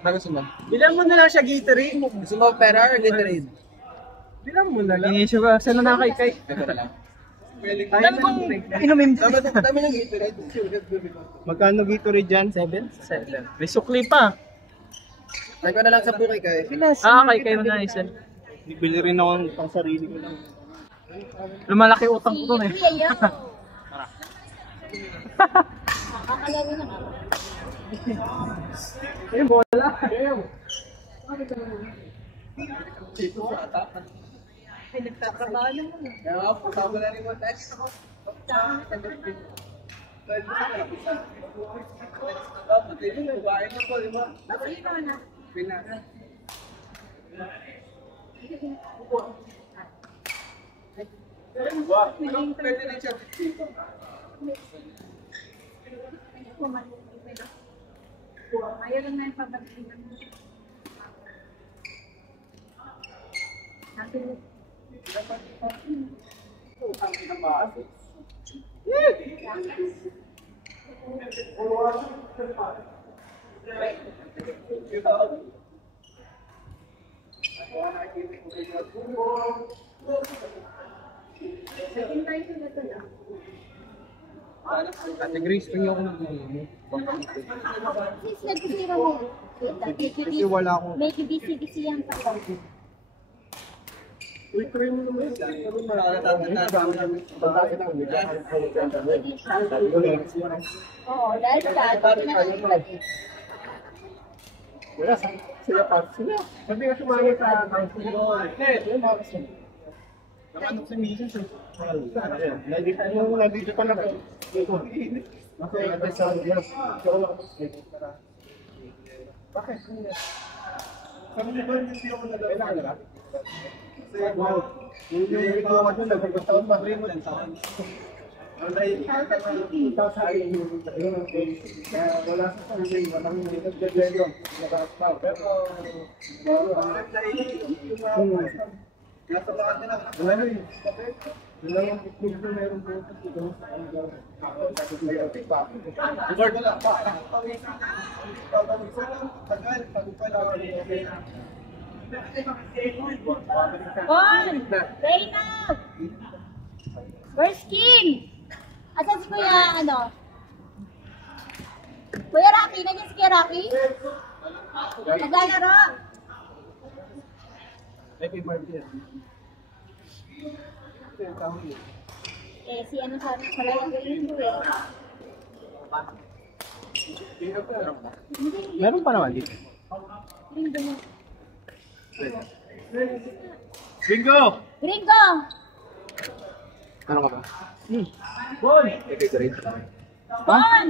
Gusto mo? Bilang mo na lang siya Gatorade. Gusto mo pera or Gatorade? Bilang mo na lang. Hindi siya ba? Saan na nakay-kay? Ito na lang. Dami kong inumin. Dami ng Gatorade. Magkano Gatorade dyan? 7? May sukli pa. Try ko na lang sa buki kay. Kay mo na isa. Bibili rin ako ng pang sarili ko lang. Lumalaki utang ko doon eh. Kakalaro na nga. Ayun, bola. Ay, nagtatrabaho naman. Kaya puta ko na rin mo text ako. Pwede na siya. Ayaw lang na yung pabagsinan mo. Ate Grace, tingin ako ng Sis, nagkasira mo. kasi wala akong... May busy-busy yan pa. Uy, try mo naman. Oo, dahil sa dati na lang. Wala, sila pa sila. Sabi ka sumali sa council. Namanok si Mrs. Nandito pa na kayo. Bakit? Sabi niyo ba hindi ako nagkailangan? Kasi wow, yung ginagawa ko nagkataon pa rin mo lang taon. Wala sa pangling, walang nagdadelo. Pero, nasa lahat nila. Wala na yun. Wala yung itlog na meron po. Lord, wala pa. Tagal, On! Reynald! Where's Kim? Asan si Kuya, Kuya Rocky? Nandiyan si Kuya Rocky? Naglalaro? Happy birthday. Si sabi ko lang yung Ringo eh. Meron pa naman dito. Ringo mo. Bingo! Ringo! Ano ka ba? Bon! Bon!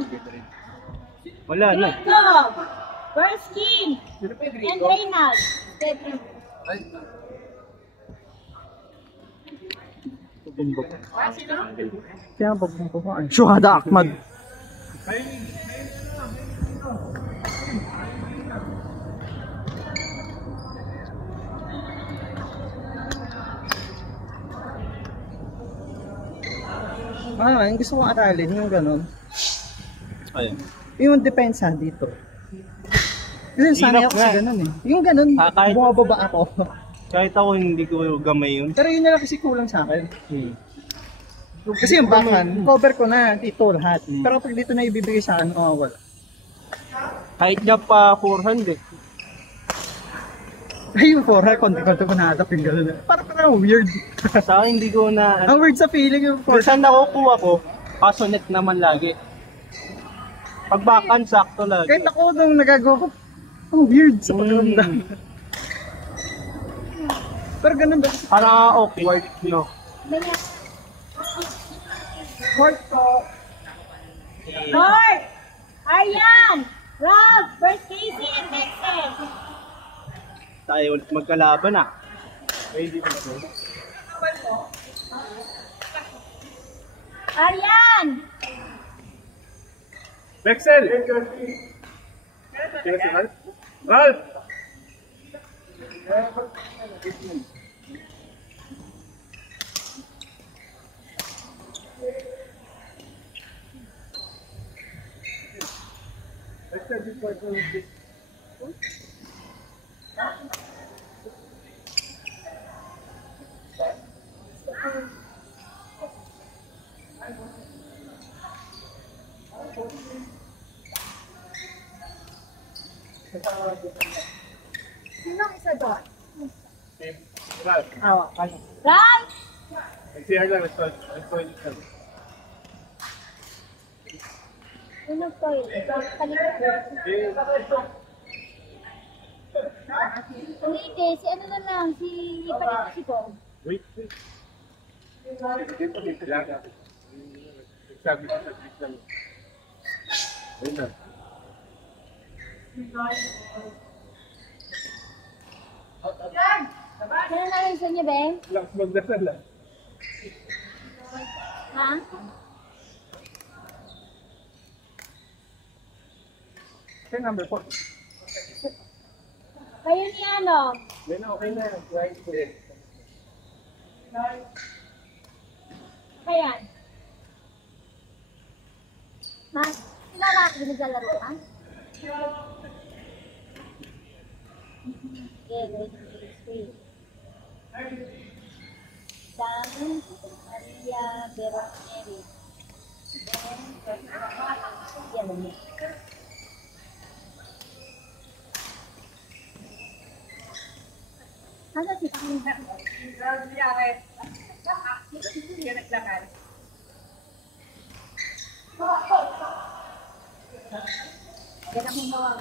Wala na. Ringo! Where's Kim? And Reynald? Bumbog. Kaya bumbog ko. Shuhada Ahmad. Yung gusto kong aralin, yung gano'n. Ayun. Yung depensa dito. Kasi sanay ako sa gano'n eh. Yung gano'n, bumababa ako. Kahit ako hindi ko gamay yun. Pero yun na lang kasi kulang sa akin. Kasi yung backhand, cover ko na dito lahat. Pero pag dito na ibibigay sa akin, wala. Kahit niya pa 400. Ay, yung 400, konti-konti ko na-adapt yung gano'n. Parang weird. Sa akin, hindi ko na... Ang weird sa feeling yung 400. Saan nakukuha ko, kaso net naman lagi. Pag backhand, sakto lagi. Kahit ako nung nagagawa ko, ang weird sa pagkakamdam. Pero ganun ba? Parang awkward, no? Court ko. Court! Aryan! Rob! First Casey and Texas! Tayo ulit magkalaban ah. Ready na po. Aryan! Bexel! Ralph! Sino ang isa doon? Awa, kaya. Ralph! Nag-CR lang, nag-toilet lang. Sino toilet? Kalikot. Hindi, si ano na lang, si Palit si Bong. Wait. Dito lang. Sabi ko sa gitna lang. Ayun na. Sino na rin sa niya, Beng? Lang, magdasal lang. Ha? Okay, number 4. Kayo ni ano? Then okay na. Right to it. Kaya? Ha? Sila ka naglalaro ka? Okay, wait, wait. Dan, Maria, Veron, Eric. Yan mo. Ano si Yan ang humawa.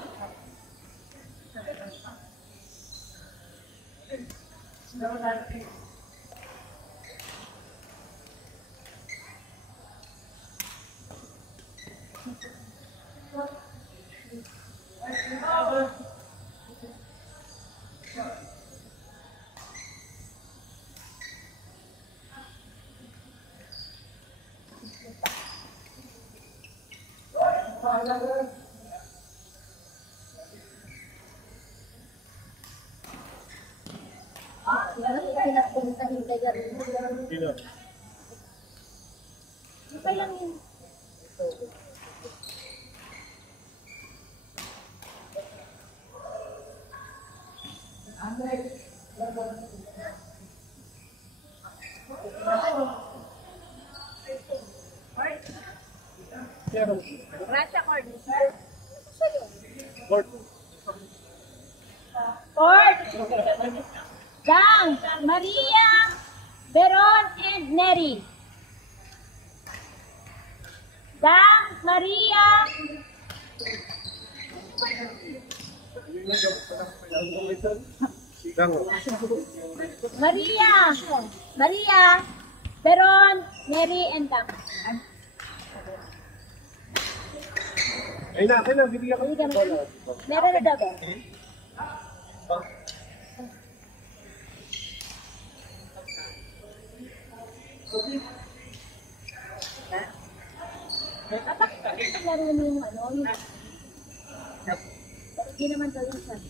Pinapunta-hintay rin. Sino? Okay lang yun. Gracia Cordes. Court. Court! Gang, Maria, Veron, and Neri. Gang, Maria, Maria, Veron, Neri, and Gang. Ayun na, bibigyan ko. Bigyan mo. Meron na daw ba? Laro mo yung ano, yung... Hindi naman to yung sabi.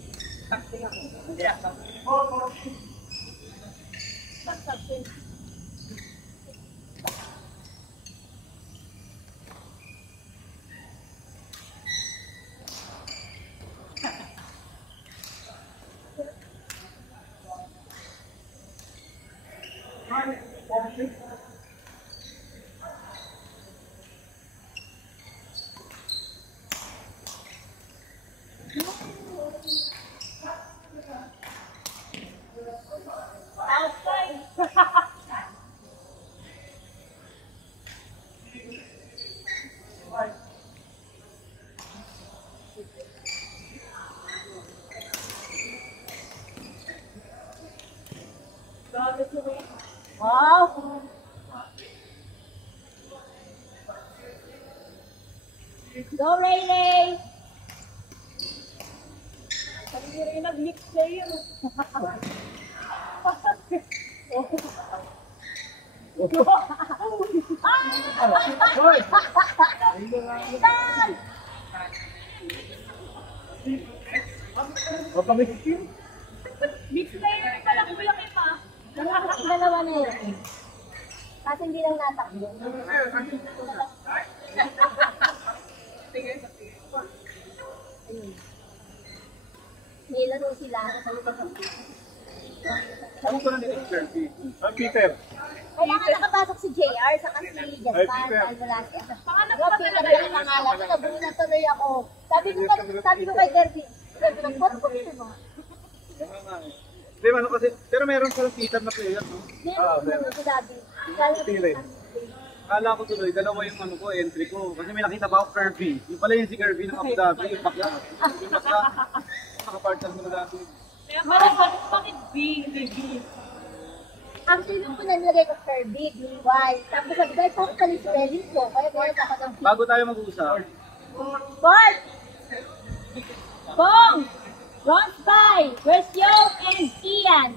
Wow! Go, Ray Ray! Sabi rin nag-mix na yun. Mix na yun pala kung malaki pa. Dalawa na yun. Kasi hindi lang natakbo. May laro sila. Ano ko na nito, Kirby? Ang Peter. Kaya nga nakapasok si JR sa kasi Jaspan, dahil wala siya. Pangalan pa talaga yung pangalan ko, nabuo na tuloy ako. Sabi ko kay Kirby, nagpot ko ito. Hindi, ano kasi, pero meron palang Peter na player, no? Meron ko sabi. Kala ko tuloy, dalawa yung ano ko, entry ko. Kasi may nakita pa ako Kirby. Yung pala yung si Kirby ng Abu Dhabi, yung bakla. Yung bakla, nakapartner mo na dati. Kaya bakit B? Actually, nung nilagay ko Kirby, BY. Tapos sabi ko, parang pala spelling ko. Kaya meron ako ng B. Bago tayo mag-uusap, Bart! Bong! Ronsby! Where's Yo and Ian?